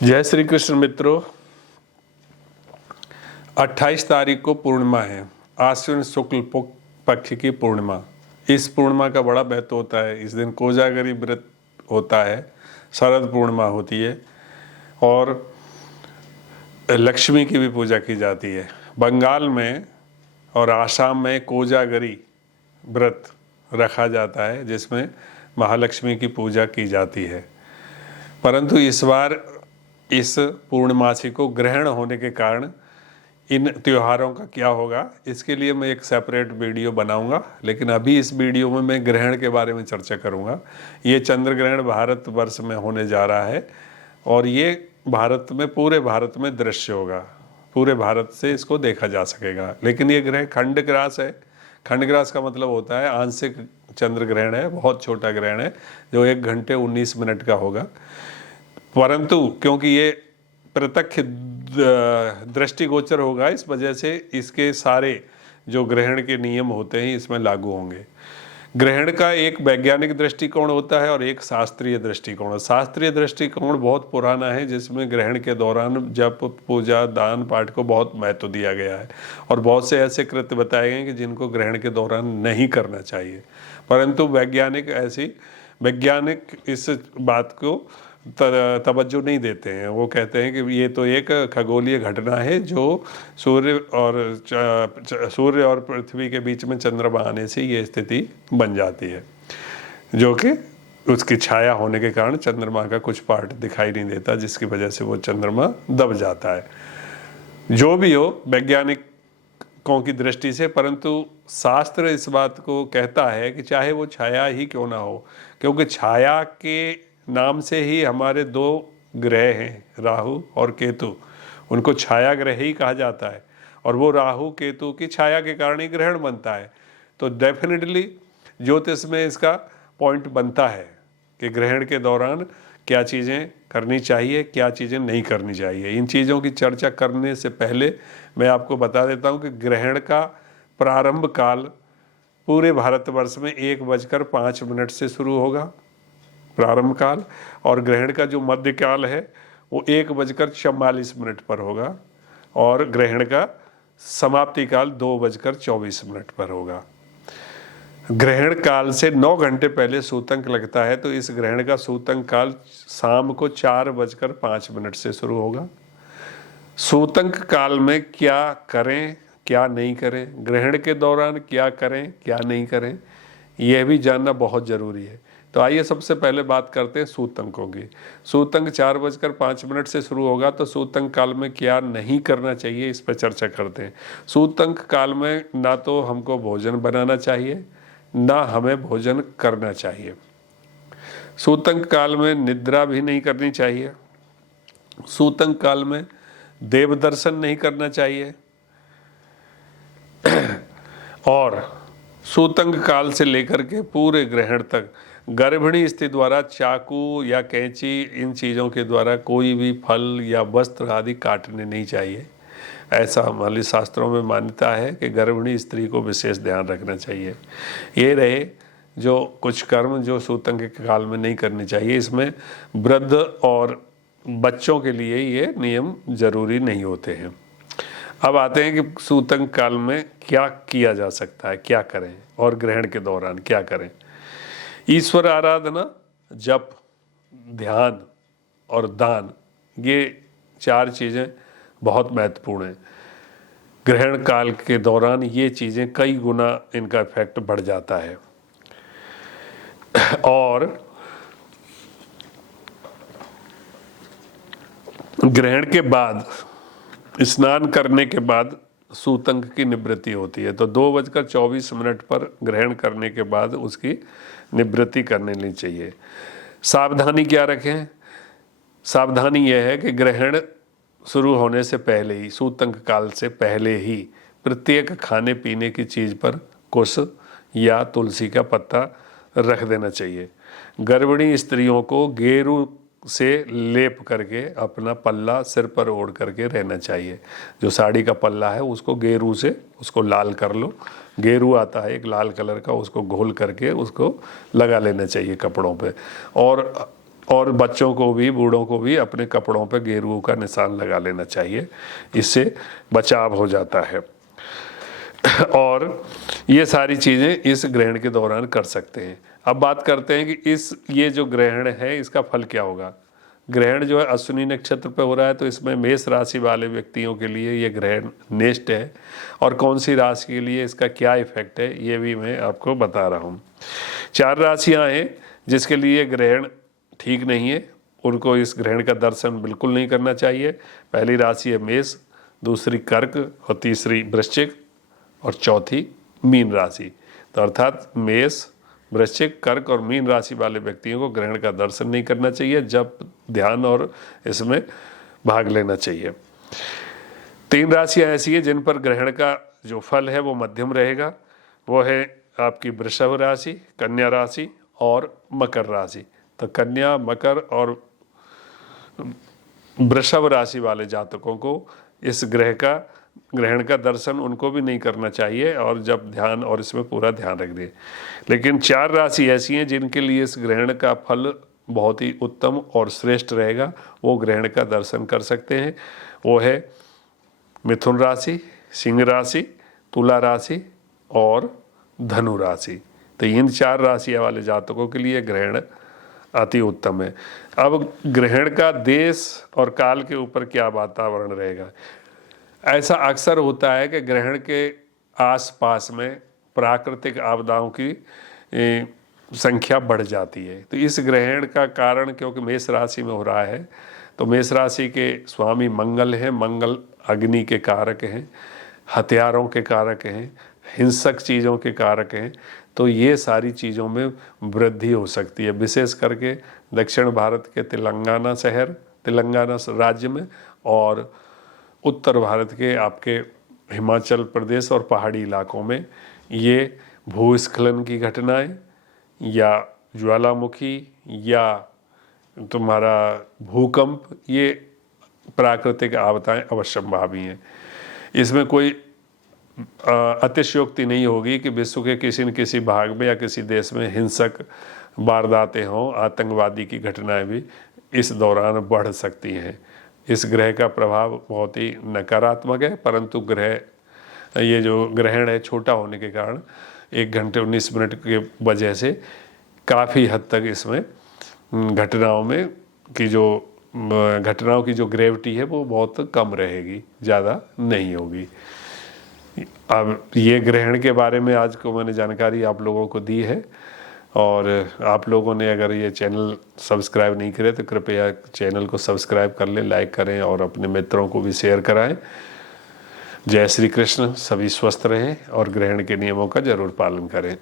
जय श्री कृष्ण मित्रों। 28 तारीख को पूर्णिमा है, आश्विन शुक्ल पक्ष की पूर्णिमा। इस पूर्णिमा का बड़ा महत्व होता है। इस दिन कोजागरी व्रत होता है, शरद पूर्णिमा होती है और लक्ष्मी की भी पूजा की जाती है। बंगाल में और आसाम में कोजागरी व्रत रखा जाता है जिसमें महालक्ष्मी की पूजा की जाती है। परंतु इस बार इस पूर्णमासी को ग्रहण होने के कारण इन त्योहारों का क्या होगा, इसके लिए मैं एक सेपरेट वीडियो बनाऊंगा। लेकिन अभी इस वीडियो में मैं ग्रहण के बारे में चर्चा करूंगा। ये चंद्र ग्रहण भारतवर्ष में होने जा रहा है और ये पूरे भारत में दृश्य होगा। पूरे भारत से इसको देखा जा सकेगा। लेकिन ये ग्रहण खंडग्रास है। खंडग्रास का मतलब होता है आंशिक चंद्र ग्रहण है, बहुत छोटा ग्रहण है जो 1 घंटे 19 मिनट का होगा। परंतु क्योंकि ये प्रत्यक्ष दृष्टिगोचर होगा, इस वजह से इसके सारे जो ग्रहण के नियम होते हैं इसमें लागू होंगे। ग्रहण का एक वैज्ञानिक दृष्टिकोण होता है और एक शास्त्रीय दृष्टिकोण। शास्त्रीय दृष्टिकोण बहुत पुराना है जिसमें ग्रहण के दौरान जप, पूजा, दान, पाठ को बहुत महत्व दिया गया है और बहुत से ऐसे कृत्य बताए गए कि जिनको ग्रहण के दौरान नहीं करना चाहिए। परंतु वैज्ञानिक इस बात को तवज्जो नहीं देते हैं। वो कहते हैं कि ये तो एक खगोलीय घटना है जो सूर्य और पृथ्वी के बीच में चंद्रमा आने से ये स्थिति बन जाती है, जो कि उसकी छाया होने के कारण चंद्रमा का कुछ पार्ट दिखाई नहीं देता, जिसकी वजह से वो चंद्रमा दब जाता है। जो भी हो वैज्ञानिकों की दृष्टि से, परंतु शास्त्र इस बात को कहता है कि चाहे वो छाया ही क्यों ना हो, क्योंकि छाया के नाम से ही हमारे 2 ग्रह हैं, राहु और केतु। उनको छाया ग्रह ही कहा जाता है और वो राहु केतु की छाया के कारण ही ग्रहण बनता है। तो डेफिनेटली ज्योतिष में इसका पॉइंट बनता है कि ग्रहण के दौरान क्या चीज़ें करनी चाहिए, क्या चीज़ें नहीं करनी चाहिए। इन चीज़ों की चर्चा करने से पहले मैं आपको बता देता हूँ कि ग्रहण का प्रारंभ काल पूरे भारतवर्ष में 1:05 से शुरू होगा, प्रारंभ काल, और ग्रहण का जो मध्य काल है वो 1:44 पर होगा और ग्रहण का समाप्ति काल 2:24 पर होगा। ग्रहण काल से 9 घंटे पहले सूतंक लगता है, तो इस ग्रहण का सूतंक काल शाम को 4:05 से शुरू होगा। सूतंक काल में क्या करें क्या नहीं करें, ग्रहण के दौरान क्या करें क्या नहीं करें, यह भी जानना बहुत ज़रूरी है। तो आइए सबसे पहले बात करते हैं सूतंकों की। सूतंक 4:05 से शुरू होगा, तो सूतंक काल में क्या नहीं करना चाहिए इस पर चर्चा करते हैं। सूतंक काल में ना तो हमको भोजन बनाना चाहिए, ना हमें भोजन करना चाहिए। सूतंक काल में निद्रा भी नहीं करनी चाहिए। सूतंक काल में देव दर्शन नहीं करना चाहिए और सूतंक काल से लेकर के पूरे ग्रहण तक गर्भिणी स्त्री द्वारा चाकू या कैंची, इन चीज़ों के द्वारा कोई भी फल या वस्त्र आदि काटने नहीं चाहिए। ऐसा हमारे शास्त्रों में मान्यता है कि गर्भिणी स्त्री को विशेष ध्यान रखना चाहिए। ये रहे जो कुछ कर्म जो सूतंक के काल में नहीं करने चाहिए। इसमें वृद्ध और बच्चों के लिए ये नियम जरूरी नहीं होते हैं। अब आते हैं कि सूतंक काल में क्या किया जा सकता है, क्या करें, और ग्रहण के दौरान क्या करें। ईश्वर आराधना, जप, ध्यान और दान, ये 4 चीज़ें बहुत महत्वपूर्ण हैं। ग्रहण काल के दौरान ये चीज़ें कई गुना इनका इफेक्ट बढ़ जाता है। और ग्रहण के बाद, स्नान करने के बाद सूतंक की निवृत्ति होती है। तो 2:24 पर ग्रहण करने के बाद उसकी निवृत्ति करने नहीं चाहिए। सावधानी क्या रखें? सावधानी यह है कि ग्रहण शुरू होने से पहले ही, सूतंक काल से पहले ही, प्रत्येक खाने पीने की चीज़ पर कुश या तुलसी का पत्ता रख देना चाहिए। गर्भिणी स्त्रियों को गेरू से लेप करके अपना पल्ला सिर पर ओढ़ करके रहना चाहिए। जो साड़ी का पल्ला है उसको गेरू से उसको लाल कर लो। गेरू आता है एक लाल कलर का, उसको घोल करके उसको लगा लेना चाहिए कपड़ों पे। और और बच्चों को भी, बूढ़ों को भी अपने कपड़ों पर गेरुओं का निशान लगा लेना चाहिए, इससे बचाव हो जाता है। और ये सारी चीज़ें इस ग्रहण के दौरान कर सकते हैं। अब बात करते हैं कि ये जो ग्रहण है इसका फल क्या होगा। ग्रहण जो है अश्विनी नक्षत्र पे हो रहा है, तो इसमें मेष राशि वाले व्यक्तियों के लिए ये ग्रहण नेष्ट है, और कौन सी राशि के लिए इसका क्या इफेक्ट है ये भी मैं आपको बता रहा हूँ। 4 राशियाँ हैं जिसके लिए ग्रहण ठीक नहीं है, उनको इस ग्रहण का दर्शन बिल्कुल नहीं करना चाहिए। पहली राशि है मेष, दूसरी कर्क, और तीसरी वृश्चिक, और चौथी मीन राशि। तो अर्थात मेष, वृश्चिक, कर्क और मीन राशि वाले व्यक्तियों को ग्रहण का दर्शन नहीं करना चाहिए, जब ध्यान और इसमें भाग लेना चाहिए। 3 राशियां ऐसी है जिन पर ग्रहण का जो फल है वो मध्यम रहेगा। वो है आपकी वृषभ राशि, कन्या राशि और मकर राशि। तो कन्या, मकर और वृषभ राशि वाले जातकों को इस ग्रहण का दर्शन उनको भी नहीं करना चाहिए, और जब ध्यान और इसमें पूरा ध्यान रख दे। लेकिन 4 राशि ऐसी हैं जिनके लिए इस ग्रहण का फल बहुत ही उत्तम और श्रेष्ठ रहेगा, वो ग्रहण का दर्शन कर सकते हैं। वो है मिथुन राशि, सिंह राशि, तुला राशि और धनु राशि। तो इन 4 राशियाँ वाले जातकों के लिए ग्रहण अति उत्तम है। अब ग्रहण का देश और काल के ऊपर क्या वातावरण रहेगा। ऐसा अक्सर होता है कि ग्रहण के आसपास में प्राकृतिक आपदाओं की संख्या बढ़ जाती है। तो इस ग्रहण का कारण, क्योंकि मेष राशि में हो रहा है, तो मेष राशि के स्वामी मंगल हैं। मंगल अग्नि के कारक हैं, हथियारों के कारक हैं, हिंसक चीज़ों के कारक हैं। तो ये सारी चीज़ों में वृद्धि हो सकती है, विशेष करके दक्षिण भारत के तेलंगाना राज्य में, और उत्तर भारत के आपके हिमाचल प्रदेश और पहाड़ी इलाकों में ये भूस्खलन की घटनाएं या ज्वालामुखी या तुम्हारा भूकंप, ये प्राकृतिक आपदाएं अवश्यंभावी हैं। इसमें कोई अतिशयोक्ति नहीं होगी कि विश्व के किसी न किसी भाग में या किसी देश में हिंसक वारदातें हों, आतंकवादी की घटनाएं भी इस दौरान बढ़ सकती हैं। इस ग्रह का प्रभाव बहुत ही नकारात्मक है, परंतु ये जो ग्रहण है छोटा होने के कारण 1 घंटे 19 मिनट के वजह से काफ़ी हद तक इसमें घटनाओं की जो ग्रेविटी है वो बहुत कम रहेगी, ज़्यादा नहीं होगी। अब ये ग्रहण के बारे में आज को मैंने जानकारी आप लोगों को दी है, और आप लोगों ने अगर ये चैनल सब्सक्राइब नहीं करे तो कृपया चैनल को सब्सक्राइब कर लें, लाइक करें और अपने मित्रों को भी शेयर कराएं। जय श्री कृष्ण। सभी स्वस्थ रहें और ग्रहण के नियमों का जरूर पालन करें।